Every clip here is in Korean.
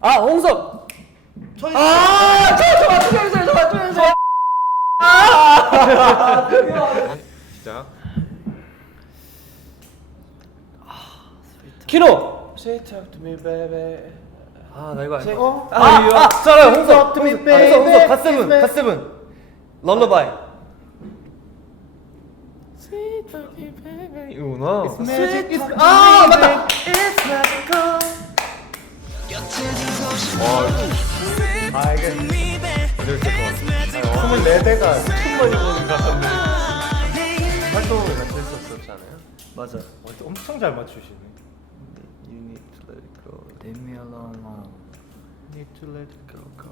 아 홍석. 저 맞춰주세요. 시작. 키노. Say talk to me, baby. 나 이거 알아. 저는 홍석. 홍석. 갓세븐. 럴러바이. Say talk to me, baby. 이거구나. 맞다. 이게 24대가 충분히 보는 가사인데 활동을 같이 했었잖아요. 맞아. 엄청 잘 맞추시네. You need to let it go. Leave me alone. Need to let it go, go.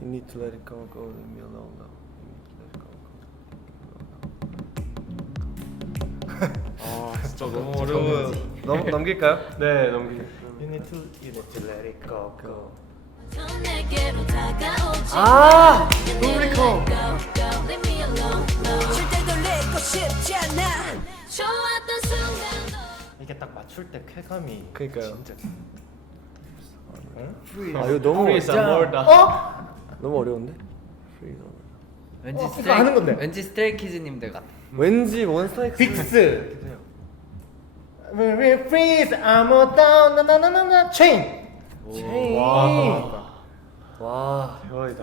You need to let it go, go. Leave me alone, no. You need to let it go, go. 아 진짜 너무 어려워요. 넘길까요? 네, 넘길게요. You need to let it go, go. 루브리콘. 이게 딱 맞출 때 쾌감이 그러니까요. 진짜. 이거 너무 너무 어려운데? 왠지 이거 아는 건데. 왠지 스트레이키즈님들 같아. 왠지 몬스타엑스. 빅스. We freeze, I'm all down, 나나나나나, chain. 와. 대박이다.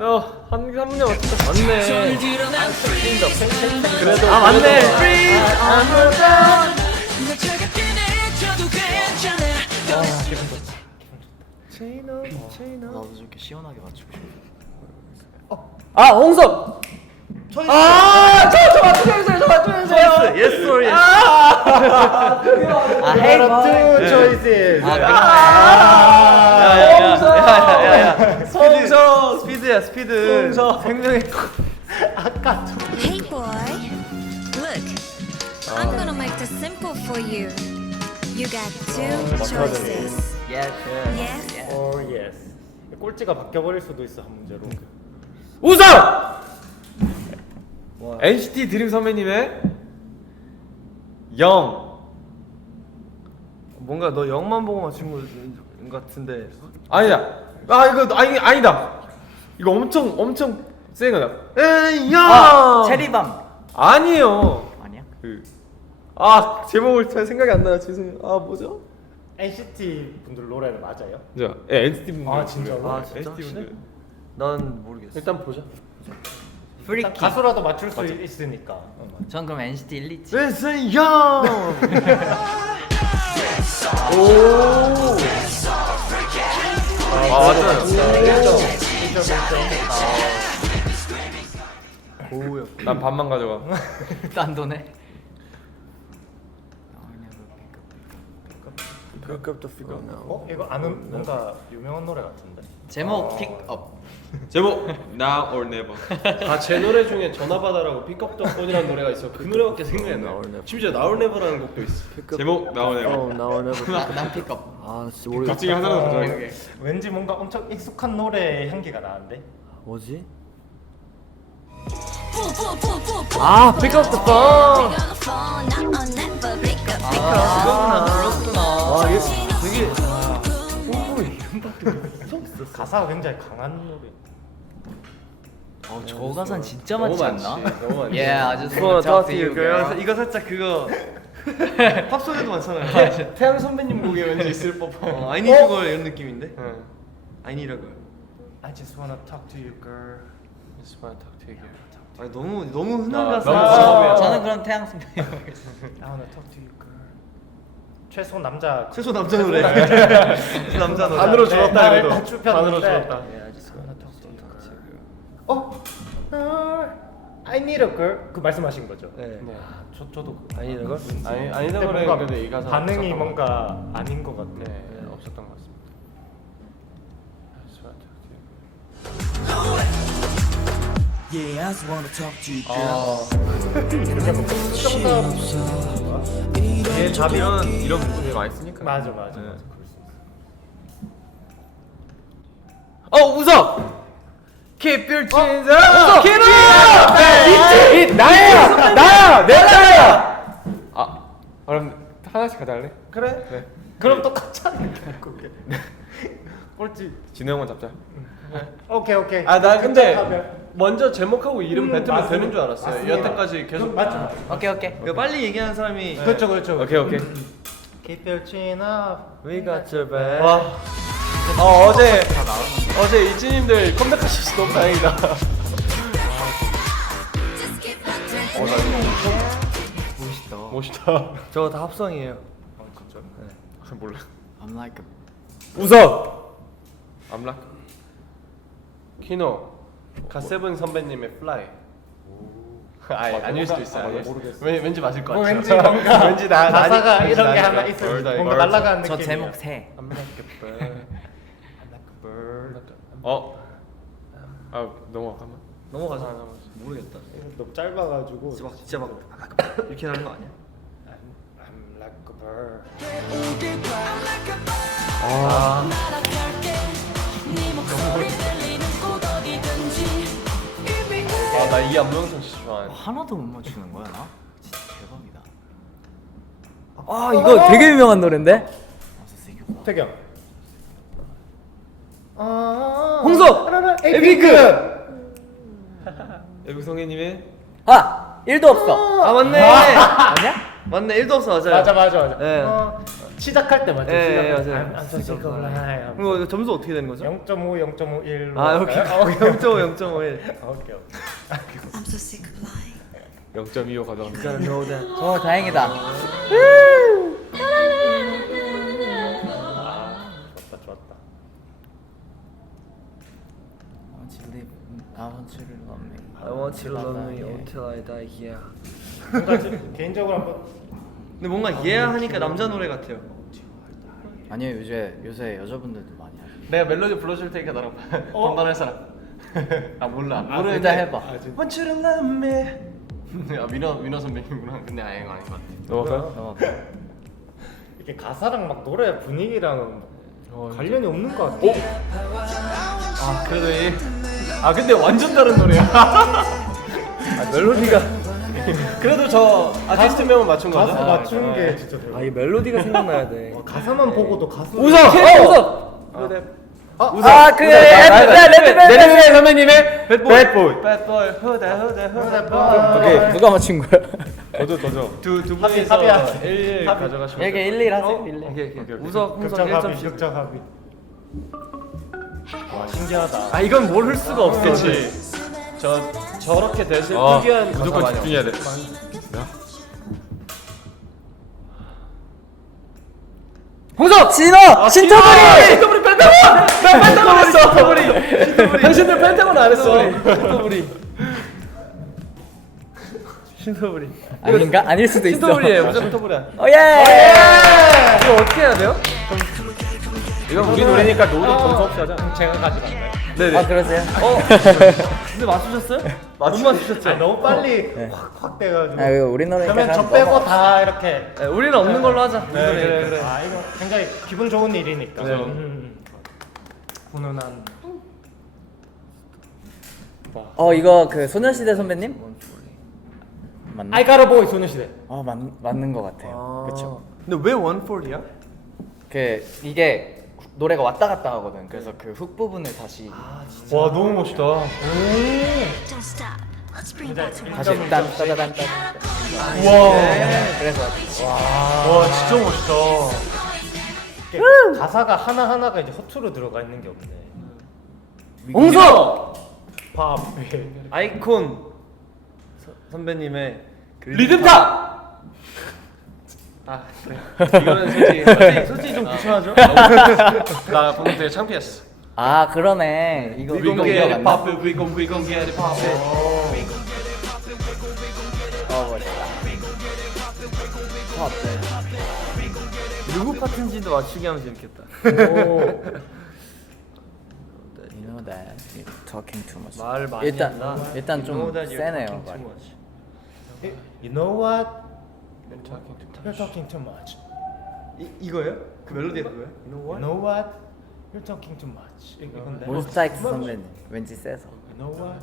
한 문제 맞췄다. 맞네. 그래도 맞네. 나도 저렇게 시원하게 맞추고 싶어. 홍석. 저 맞춰주세요. Yes or yes. 헤이 Two choices. 야야야야야. 스피드야 스피드. 생명의 Hey boy, look, I'm gonna make this simple for you. You got two choices. 예스. Yes? Or yes. 꼴찌가 바뀌어버릴 수도 있어 한 문제로. 우석. NCT 드림 선배님의 영. 뭔가 너 영만 보고 맞춘 것 같은데. 아니다. 이거 아니다. 이거 엄청 센 거다. 영. 체리밤. 아니에요. 아니야? 제목을 잘 생각이 안 나요. 죄송해요. 뭐죠? NCT 분들 노래는 맞아요? NCT 분들. 아, 진짜로? 진짜? NCT 분들. 난 모르겠어. 일단 보자. 프리키. 가수라도 맞출 수 있으니까. 전 그럼 NCT 1, 2지. Listen young. 맞아요. 고우야. 난 반만 가져가. 딴 돈에. Pick up the figure now. 이거 아는 뭔가 유명한 노래 같은데. 제목 픽업. 제목 Now or Never. 제 노래 중에 전화 받아라고 픽업 더 폰이라는 노래가 있어. 그 노래밖에 생각이 안 나. 심지어 Now or Never라는 곡도 있어. 제목 Now or Never. Now or never. 난 픽업. 진짜 모르겠어. 갑자기 하나로 가져가. 왠지 뭔가 엄청 익숙한 노래 향기가 나는데. 뭐지? Pick up the phone. 그렇구나. 이게 되게 가사가 굉장히 강한 노래. 저 가사는 진짜 많지 않나? 너무 많지. Yeah, I just wanna wanna talk to you, girl. girl. 이거 살짝 그거 팝송에도 많잖아요. 태양 선배님 곡에 왠지 있을 법한. I need a girl 이런 느낌인데. I need a girl. I just wanna talk to you, girl. Just wanna talk to you. 아니 너무 흔한 너무 가사. 처음이야. 저는 그럼 태양 선배님 하겠습니다. I wanna talk to you, girl. 최소 남자. 최소 남자 노래. 남자 노래. 반으로 줄었다 나 그래도. 일단 좁혔는데. 반으로 줄었다. Yeah, I just wanna talk to you, girl. I need a girl. 그 말씀하신 거죠? 네. 저도 그. 아니 이거? 아니다 근데 그래. 뭔가 근데 이 가사 반응이 뭔가 아닌 것 같아. 네, 없었던 것 같습니다. Just wanna talk to you. Yeah, I just wanna talk to you, girl. 얘 자면 이런 부분이 많이 쓰니까. 맞아. 네. 그럴 수 있어. 우석. Keep your chins up. 이 나야. 내 딸이야. 그럼 하나씩 가져갈래? 그래? 네. 그럼 똑같잖아. 그게. 꼴찌. 진우 형만 잡자. 오케이 오케이. 아 나 근데 하면. 먼저 제목하고 이름 뱉으면 맞습니다. 되는 줄 알았어요. 맞습니다. 여태까지 계속 맞죠. 오케이 오케이. 이거 빨리 얘기하는 사람이 그렇죠 그렇죠. 오케이 오케이. Keep your chin up. We got your back. 와. 어제 이진님들 컴백하셔서 너무 다행이다. 멋있다. 멋있다. 저거 다 합성이에요. 몰라. I'm like a 웃어. 암락. 키노. 갓세븐 선배님의 플라이. 아닐 수도 있어. 모르겠어. 왠지 맞을 것 같아. 왠지 뭔가 왠지 나 가사가 왠지 이런 게 나니까. 하나 있어. Bird, 뭔가 bird. 날아가는 저 느낌. 제목 새. I'm like a bird. 아 넘어가. 넘어가자. 모르겠다. 너무 짧아가지고. 진짜 막 이렇게 하는 거 아니야? I'm like a bird. 나 이 안무영상 진짜 좋아해. 하나도 못 맞추는 거야 나? 진짜 대박이다. 아 이거 되게 유명한 노래인데? 태경. 홍석! 에이핑크. 애국성애님의 아 1도 없어. 아 맞네. 아니야? 맞네 1도 없어 맞아요. 맞아. 네. 시작할 때 맞죠? 예, 시작할 때. 맞아요. I'm so sick of lying. 이거 점수 어떻게 되는 거죠? 0.5, 0.51로. 아 오케이. 0.5 0.51. 오케이. I'm so sick of lying. 0.25 가져갑니다. 어 다행이다. 좋았다. I want you to love me until I die. Yeah. 뭔가 개인적으로 한번. 근데 뭔가 yeah 하니까 남자 노래 같아요. 아니요 요새 여자분들도 많이 하죠. 내가 멜로디 불러줄 테니까 나랑 반반할 사람. 아 몰라. 모르는데. 일단 해봐. Want you to love me. 아 민호 선배님이구나. 근데 아예 아닌 것 같아. 넘어갈까요? 이게 가사랑 막 노래 분위기랑 관련이 없는 것 같아. 아 그래도 근데 완전 다른 노래야. 멜로디가 그래도 저 아티스트 명은 맞춘 거죠? 가사 맞추는 게 진짜 대박. 이 멜로디가 생각나야 돼. 가사만 보고도 가수. 웃어! 아그 내리면 선배님의 배드보이. 배트보이 후다. 오케이 누가 맞춘 거야? 두 합의, 분이서 합의. 1 가져가시면 이렇게 1, 1 하세요. 1, 1. 오케이. 웃어 홍석 극적 합의, 1점씩. 극적 합의. 와 신기하다. 아 이건 모를 수가 없어. 그렇지. 저렇게 대실 특이한 가사 무조건 많이 집중해야 돼. 홍석! 진호! 신토부리! 신토부리 펜타곤 했어. 신토부리. 당신들 펜타곤 안 했어. 신토부리. 아닌가? 아닐 수도 있어. 신토부리예요. 무조건 토부리야. 오예! 이거 어떻게 해야 돼요? 이건 우리 노래니까 노래 점수 없이 하자. 제가 가져갈까요? 네네. 아 그러세요? 근데 맞추셨어요? 못 맞추셨죠? 너무 빨리 확 돼가지고. 아 이거 우리 노래니까 그러면 저 그냥 빼고 넘어가. 다 이렇게. 네, 우리는 없는 걸로 하자. 우리 노래니까. 그래. 아 이거 굉장히 기분 좋은 일이니까. 네. 훈훈한. 이거 그 소녀시대 선배님? 맞나? 아이가라보이 소녀시대. 맞는 것 같아요. 그렇죠. 근데 왜 140이야? 그 이게 노래가 왔다 갔다 하거든. 그래서 그 훅 부분을 다시 와 너무 멋있다. Don't stop. Let's bring it back to 다시 딴따다단 우와. 그래서 와 진짜 멋있다. 이게 가사가 하나 하나가 이제 허투루 들어가 있는 게 없네. 홍석! 밥. 아이콘 선배님의 그 리듬타. 그래. 이거는 솔직히 좀 귀찮아져. 나 방금 되게 창피했어. 아 그러네. 이거 기억 안 나. 위공개 팝. 누구 파트인지도 맞추게 하면 재밌겠다. You know that you're talking too much. 말 많이 한다. 일단 좀 You know that you're 세네요. talking 말. too much. You know what? You're talking too much. 이거예요? 그 멜로디가 그거예요? You know You what? know what? You're talking too much. 이건데. 몬스타엑스 선배님 왠지 세서. You know what?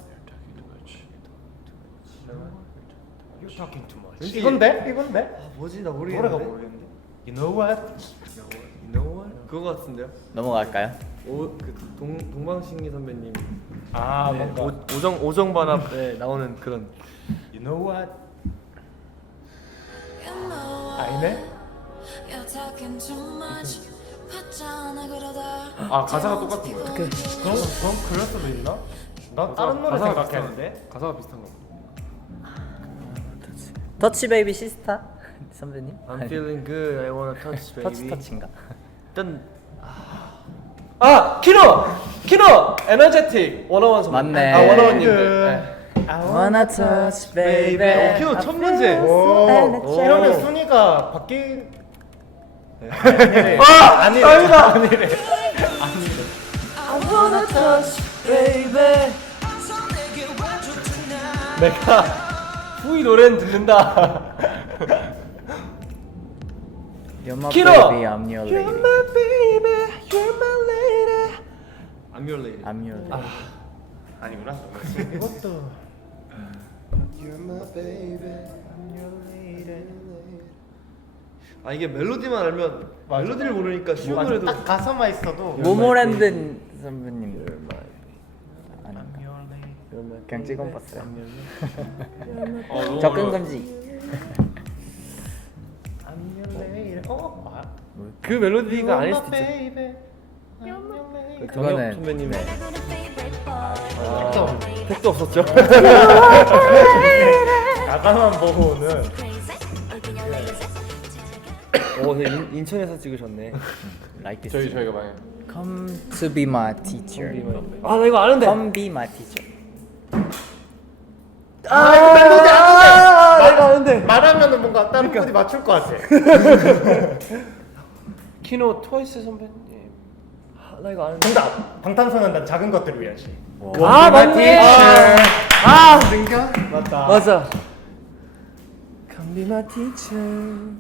You're talking too much. 왠지- 이건데? 이건데? 아 뭐지 나 노래가 모르겠는데. 모르겠는데. You know what? You know what? 그거 같은데요? 넘어갈까요? 동방신기 선배님 아 네, 뭔가 오정반합에 나오는 그런 You know what? You know 아니네? you're talking too much. 봤잖아 그러다. 아 가사가 똑같은 거예요? 그럼 그럴 수도 있나? 나 다른 노래 가사가 생각했는데. 가사가 비슷한 거. 터치 베이비 시스타 선배님. I'm feeling good, I wanna touch baby. 터치인가? 일단 아 키노 에너제틱 원어원 선배. 맞네. 아 원어원님들. I Wanna touch baby. 키노 첫 문제. 오. 이러면 순위가 바뀐. 아니래. 아니다. 아니래. 내가 후이 노래는 듣는다. You're my 키노! baby, I'm your lady. baby, you're my lady. I'm your lady. I'm your lady. 아니구나. 이것도. You're my baby, I'm your lady. 아 이게 멜로디만 알면 맞아. 멜로디를 모르니까 쉬운 맞아. 노래도 딱 가사만 있어도. 모모랜드 선배님. 아닌가? 그냥 찍어봤어요. 접근 금지. 그 멜로디가 아닐 수도 있죠. 그거는 선배님의 favorite boy. 아, 택도 없었죠. 가사만 보고는. Crazy, looking your lazy. 인천에서 찍으셨네. like this. 저희가 많이. Come to be my teacher. 아 나 이거 아는데. Come be my teacher. 이거 멜로디 아는데. 내가 아는데. 말하면은 뭔가 다른 분이 맞출 것 같아. 키노 트와이스 선배님. 나 이거 아는데. 정답. 방탄소년단 작은 것들을 위하시. 아 맞네. 아 등겨? 맞다. 맞아. Come be my teacher.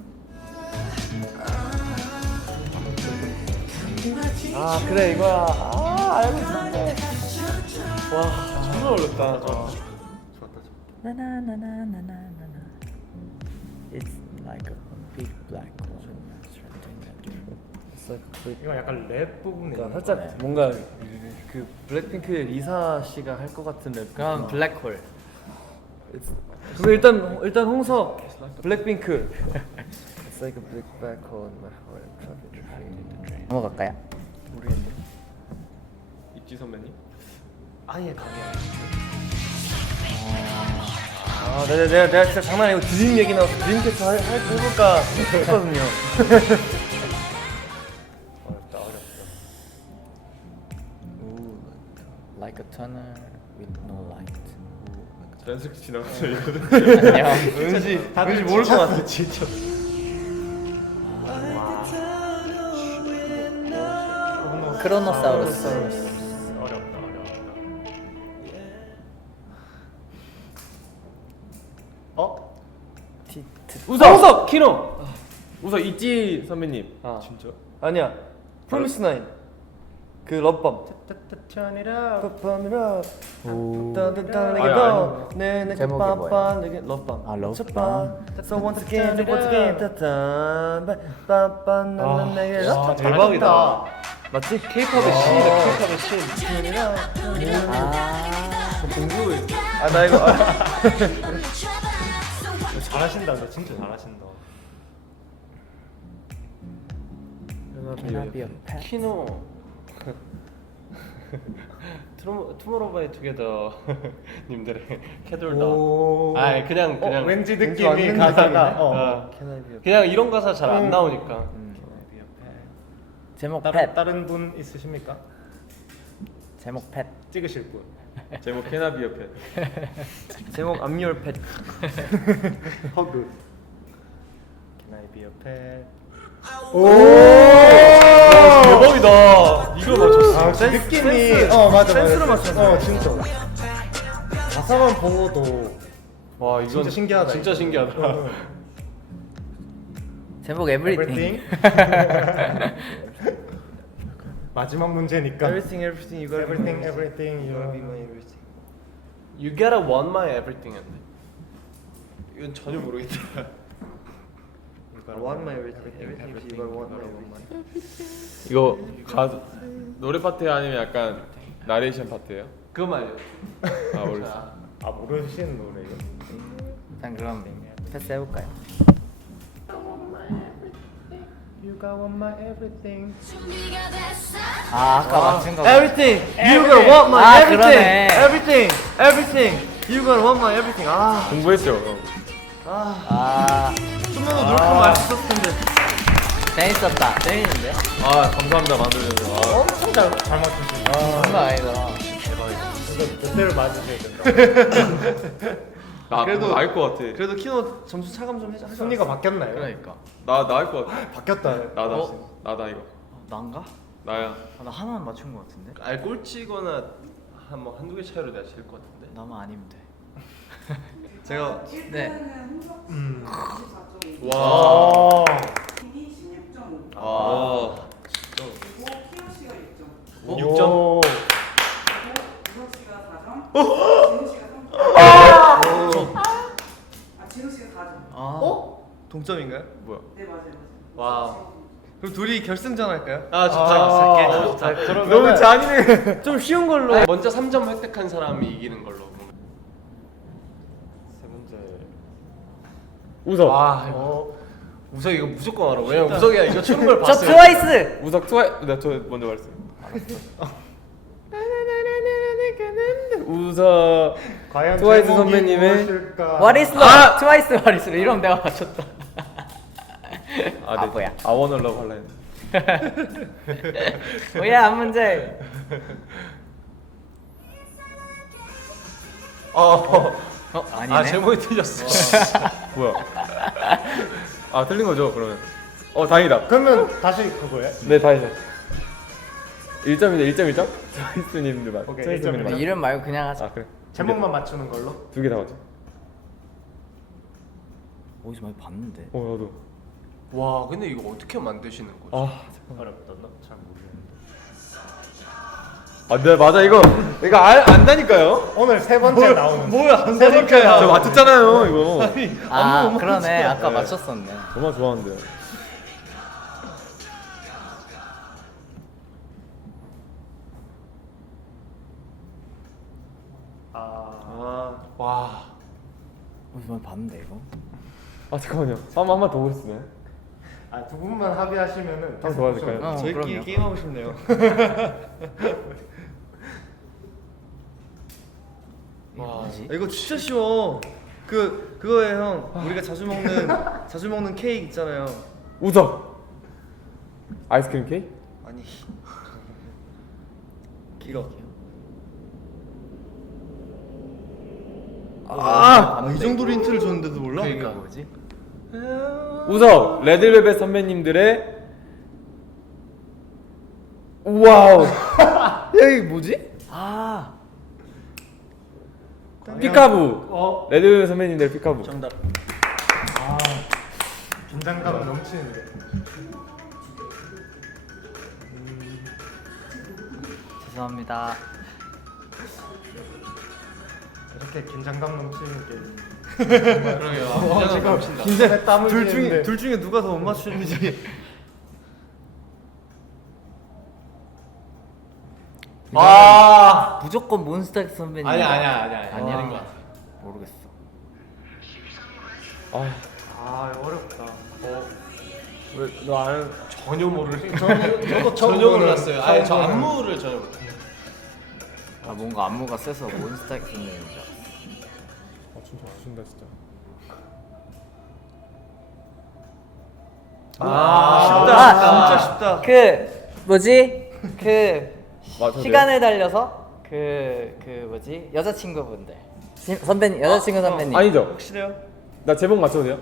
아 그래 이거야. 아 알고 있었네. 와 정말 어렵다. Na na na na na na na na. It's like a big black hole. 이거 약간 랩 부분이. 그러니까 살짝 뭔가 그 블랙핑크의 리사 씨가 할 것 같은 랩. 그럼 블랙홀. 그럼 일단 홍석 블랙핑크. It's like a big black hole in my heart. Traffic train. 넘어갈까요? 모르겠네. 있지 선배님? 아예 가게. 아, 내가 진짜 장난 아니고 드림 얘기 나와서 드림캐쳐 해볼까 했거든요. 어렵다. Like a tunnel with no light. 자연스럽게 지나가서 이거는. 안녕. 왠지 모를 것 같아. 진짜. 크로노사우루스. 어렵다. 어? 우석 키노. 우석 있지 선배님. 아 진짜? 아니야. 프로미스 나인. 그 러브밤. Turn it up. 팝팝이라. 아니야. 네네 제목이 빠빠 내게 러브밤. 아, 러브밤. So once again, once again, 따단 빠빠 나는 내게 러브밤. 대박이다. 맞지? K-팝의 신이다. K-팝의 신. 공부. 나 이거. 잘하신다. 너 진짜 잘하신다. Can I be a pet? 키노. 투모로우바이 투게더 님들의 캐돌더. 오. 아 그냥 왠지 왠지 느낌이 완전 가사가. 느낌이네. 어. Can I be a 그냥 이런 가사 잘 안 나오니까. 제목 펫. 다른 분 있으십니까? 제목 펫. 찍으실 분. 제목 캐나비어펫. 제목 I'm your pet. 허그. Can I be a pet? 대박이다. 이거 맞췄어. 느낌이 맞아. 센스로 맞췄네. 진짜. 가사만 보고도 와 이건 진짜 신기하다, 진짜 이거. 신기하다. 제목 everything. 마지막 문제니까. Everything, everything, you gotta be my everything, You gotta be you. my everything. You gotta want my everything인데. 이건 전혀 모르겠다. want my everything. Everything you gotta want my everything. 이거 노래 파트 아니면 약간 나레이션 파트예요? 그거 말이야. 아 모르겠어. 아 모르시는 노래예요? 일단 그럼 패스 해볼까요? You got want my everything. 아 아까 맞춘 거. Everything. You gonna want my 아, everything. 그러네. Everything. Everything. You gonna want my everything. 아. 공부했죠. 아 좀만 더 노력하면 알 수 있었을 텐데. 재밌었다. 재밌는데? 아 감사합니다 만들어주셔서. 아. 엄청 잘 맞추시네. 장난 아니다. 몇 대를 맞으셔야 된다. 나 그래도- 그래도 나을 것 같아. 그래도 키노 점수 차감 좀 해줘. 순위가 바뀌었나요? 그러니까. 나 나을 것 같아. 바뀌었다. 나다 이거. 난가? 나야. 아, 나 하나만 맞춘 거 같은데? 알 꼴찌거나 한두 개 차이로 내가 질 것 같은데. 나만 아니면 돼. 제가 네. 와. 김이 16점. 아. 키노 씨가 6점. 6점. 우석 씨가 4점. 진우 씨가 3점. 아 진우 씨가 4점. 어? 동점인가요? 뭐야? 네 맞아요. 와. 그럼 둘이 결승전 할까요? 아 자, 그러면 너무 잔인해. 좀 쉬운 걸로. 먼저 3점 획득한 사람이 이기는 걸로. 세 문제. 우석. 아, 우석 이거 무조건 알아. 왜냐면 우석이야 이거 추는 걸 저 봤어요. 트와이스. 우석 트와이스. 나저 먼저 말했어요. 우석. 과연 트와이스 제목이 선배님의 무엇일까? What is love? 트와이스 What is love? 이러면 내가 맞췄다. 아, 뭐야? I wanna love 할라 했는데. 뭐야 한 문제. 아니네. 아 제목이 틀렸어. 뭐야? 아 틀린 거죠 그러면. 다행이다. 그러면 다시 그거야? 네 다행이다. 1점인데 1점 1점? 트와이스님들 맞. 오케이, 트와이스님들 1점. 맞. 이름 말고 그냥 하자. 아 그래. 제목만 맞추는 걸로? 두 개 다 맞죠? 어디서 많이 봤는데. 나도. 와 근데 이거 어떻게 만드시는 거지? 아 어렵다. 잘 모르겠는데. 네 맞아 이거 안다니까요. 오늘 세 번째 나오는. 뭐야 안 되니까요. 저 맞췄잖아요 이거. 아 그러네. 아까 맞췄었네. 정말 좋아하는데요. 와 어디서 많이 봤는데 이거. 아 잠깐만요. 한번 더 보겠습니다. 아, 두 분만 합의하시면은 한번 더 해볼까요? 어, 저희끼리 그럼요. 게임하고 싶네요. 뭐지? 이거 진짜 쉬워. 그거예요 형. 우리가 자주 먹는 케이크 있잖아요. 우석. 아이스크림 케이크? 아니. 이거. 이 정도로 힌트를 줬는데도 몰라? 그러니까 뭐지? 우석 레드벨벳 선배님들의 와우. 야 이게 뭐지? 아 피카부. 레드벨벳 선배님들의 피카부. 정답. 긴장감 넘치는데. 죄송합니다. 이렇게 긴장감 넘치는 게임. 그러게요. 지금 긴장에 땀을 흘리는데. 둘 중에 누가 더 못 맞추는지. 무조건 몬스타엑스 선배님. 아니야. 아니야? 것 같아. 모르겠어. 아, 어렵다. 왜너 아는? 전혀 모르는. 저도 전혀 몰랐어요. 아예 저 안무를 전혀 몰랐어요. 아 뭔가 안무가 세서 몬스타엑스 선배님 줄 알았어. 진짜 주신다 진짜. 쉽다. 진짜 쉽다. 그 뭐지? 그 맞아요. 시간을 달려서 그 뭐지? 여자친구분들. 선배님 여자친구 선배님. 아니죠. 확실해요? 나 제목 맞춰도 돼요?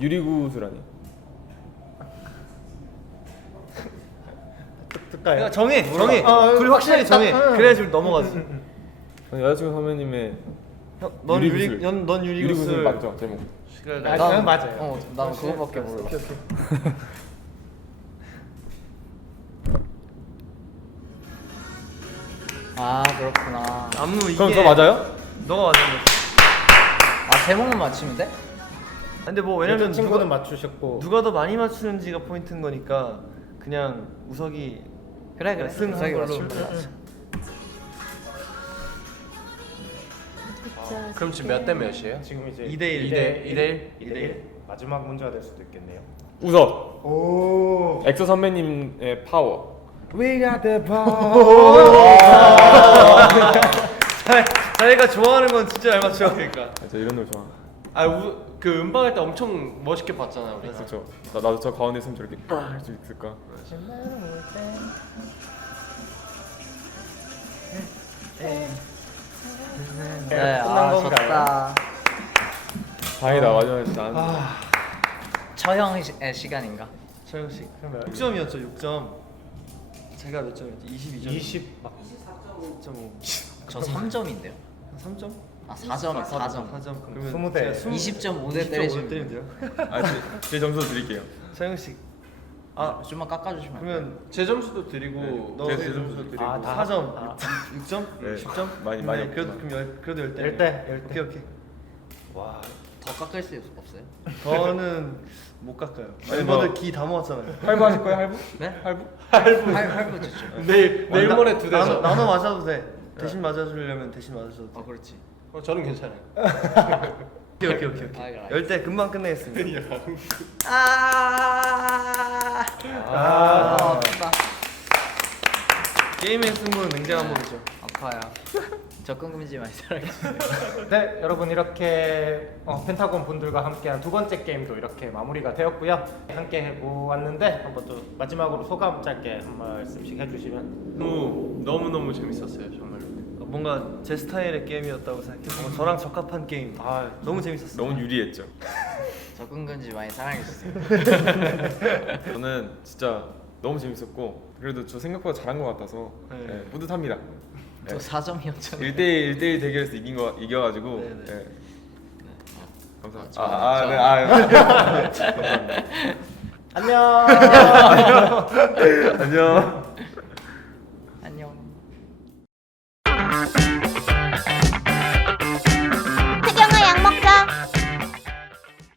유리구슬아니? 듣까요? 정해. 둘 확실하게 정해. 그래야지 우리 넘어가지. 여자친구 선배님의 넌 유리구슬. 넌 유리구슬 유리구슬. 맞죠 제목. 난 맞아요. 난 그거밖에 몰라. 아 그렇구나. 안무 이게. 그럼 저 맞아요? 너가 맞는 거지. 아 제목만 맞추면 돼? 근데 뭐 왜냐면 친구는 맞추셨고 누가 더 많이 맞추는지가 포인트인 거니까 그냥 우석이 그래 승 우석이 걸로. 맞추면 돼. 그럼 지금 몇 대 몇이에요? 지금 이제 2대1. 2대1? 마지막 문제가 될 수도 있겠네요. 우석. 오. 엑소 선배님의 파워. We got the power. 자기가 좋아하는 건 진짜 잘 맞춰. 그러니까. 저 이런 노래 좋아. 그 음방할 때 엄청 멋있게 봤잖아 우리. 그렇죠. 나도 저 가운데 있으면 저렇게 할 수 있을까? 네, 끝난 건가요? 졌다. 다행이다. 마지막에 진짜 안. 처형의 시간인가? 서영 씨 6점이었죠. 6점. 제가 몇 점이었지? 22점. 20. 2.5. 저 3점인데요. 3점? 아 4점 4점. 4점. 그러면 20대. 제가 20.5대 20.5대 때리시면 때리면 돼요? 제 점수 드릴게요. 서영 씨. 좀만 깎아주시면 안 돼요? 그러면 제 점수도 드리고 너 제 점수 드리고. 아, 다 4점. 6점? 네. 10점? 많이 그래도 없구나. 그럼 그래도 10대. 10대. 오케이. 와. 더 깎을 수 없어요? 저는 못 깎아요. 아니, 멤버들 뭐- 기 다 모았잖아요. 할부 하실 거예요? 할부? 네? 할부? 할부 주죠. 내일 모레 2대 서. 나눠 맞아도 돼. 대신 맞아주려면 대신 맞아줘도 돼. 그렇지. 저는 괜찮아요. 오케이. 알겠어. 10대 금방 끝내겠습니다. 아, 아프다. 게임의 승부는 냉정한 법이죠. 아파요. 접근 금지 많이 사랑해주세요. 네, 여러분 이렇게 펜타곤 분들과 함께한 두 번째 게임도 이렇게 마무리가 되었고요. 함께 해보았는데 한번 또 마지막으로 소감 짧게 한 말씀씩 해주시면. 너무 재밌었어요 정말로. 뭔가 제 스타일의 게임이었다고 생각해요. 뭔가 저랑 적합한 게임. 너무 재밌었어요. 너무 유리했죠. 접근 금지 많이 사랑해주세요. 저는 진짜 너무 재밌었고 그래도 저 생각보다 잘한 것 같아서 네, 뿌듯합니다. 저 4점이었잖아요. 1대1 대결에서 이겨가지고 네, 네. 네. 감사합니다. 저- 감사합니다. 안녕. 안녕.